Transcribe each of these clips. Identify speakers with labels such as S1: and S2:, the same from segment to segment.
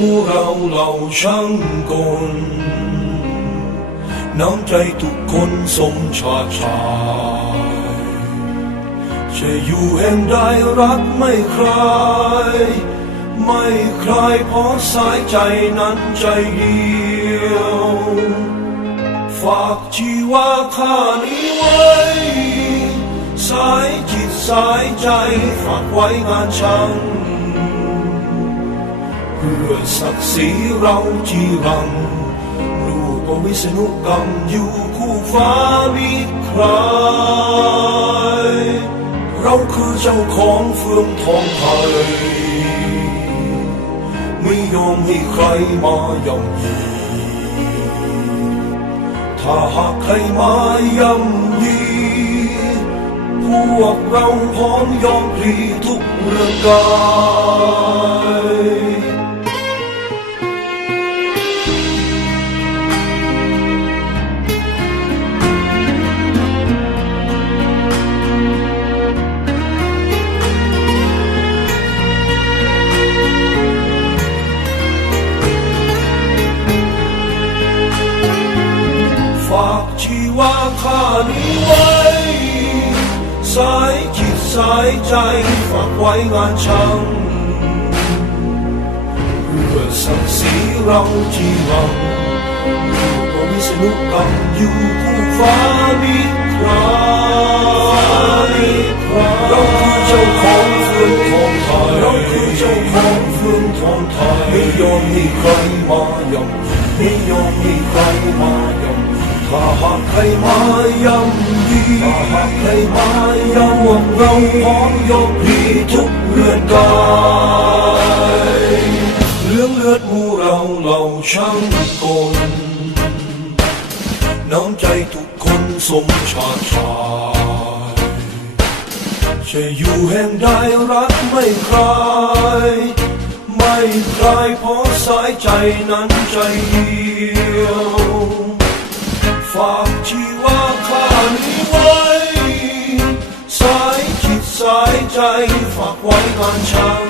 S1: มู่เราเหล่าช่างกล น้ำใจทุกคนสมชาชายจะอยู่แห่งใดรักไม่ใครไม่ใครเพราะสายใจนั้นใจเดียว ฝากชีวาข้านี้ไว้ สายจิตสายใจฝากไว้งานช่าง เพื่อศักดิ์ศรีเราจีรัง ลูกก็วิษณุกรรมอยู่คู่ฟ้ามิใคร เราคือเจ้าของเฟืองทองไทย ไม่ยอมให้ใครมาย่ำยีถ้าหากใครมาย่ำยีพวกเราพร้อมยอมพลีทุกเรื่องกาย ข้านี้ไว้ สายจิตสายใจฝากไว้งานช่างเพื่อศักดิ์ศรีเราจีรังลูกก็วิษณุกรรมอยู่คู่ฟ้ามิคราเราคือเจ้าของเฟืองทองไทยเราคือเจ้าของเฟืองทองไทยไม่ยอมให้ใครมาย่ำไม่ยอมให้ใครมาย่ำ ถ้าหากใครมาย่ำยีถ้าหากใครมาย่ำว่าเราพร้อมยกพีทุกเรือนกายเรื่องเลือดหมู่เราเราช่างกลน้ำใจทุกคนสมชาติชายจะอยู่แห่งใดรักไม่ใครไม่ใครเพราะสายใจนั้นใจเดียว ฝากไว้งอนช่าง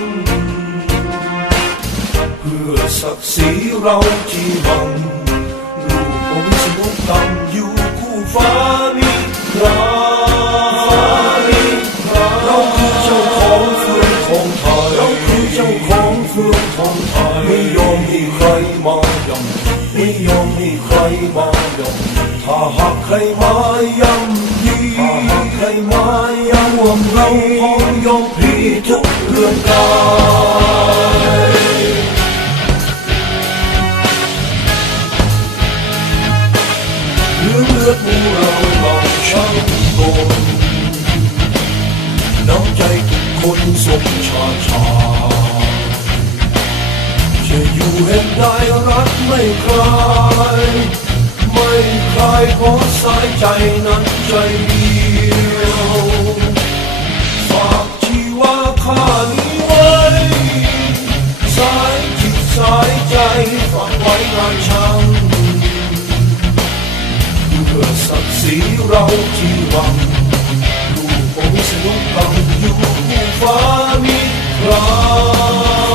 S1: เพื่อศักดิ์ศรีเราจีรัง ย่ำไม่ยอมให้ใครมาย่ำถ้าหากใครมาย่ำยีถ้าหากใครมาย่ำว่าเราพร้อมยมพลีทุกเรื่องกายเลือดเลือดมูเราเราช่างกลน้ำใจทุกคนสมชาติชาจะอยู่แห่งใดรัก ไม่ใครไม่ใครเพราะสายใจนั้นใจเดียวฝากชีวาข้านี้ไว้สายจิตสายใจฝากไว้งานช่างเพื่อศักดิ์ศรีเราที่หวังลูกองค์สนุกกำอยู่คู่ฟ้ามิคลาย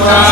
S1: ไ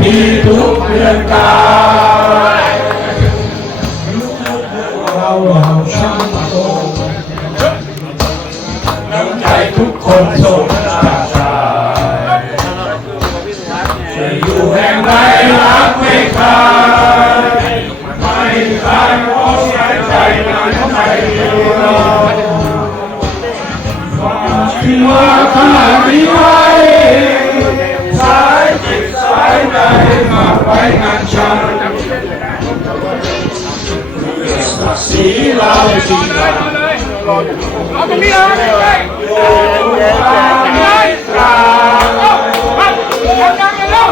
S1: มีทุกเรื่องกา
S2: เอา
S3: ตรงนี้เล
S1: ยเลยเลยกราบเอาเอาดังกันแล้ว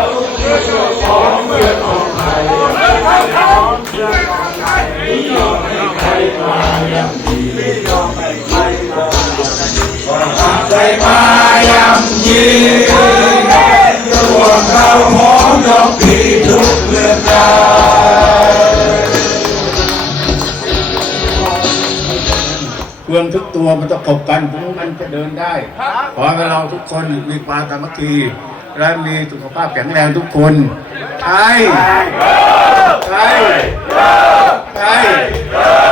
S3: ใจมายำยี ตัวมันจะกงบกันพมันจะเดินได้ ขอให้เราทุกคนมีความสามัคคีและมีสุขภาพแข็งแรงทุกคนไทยไทยไทย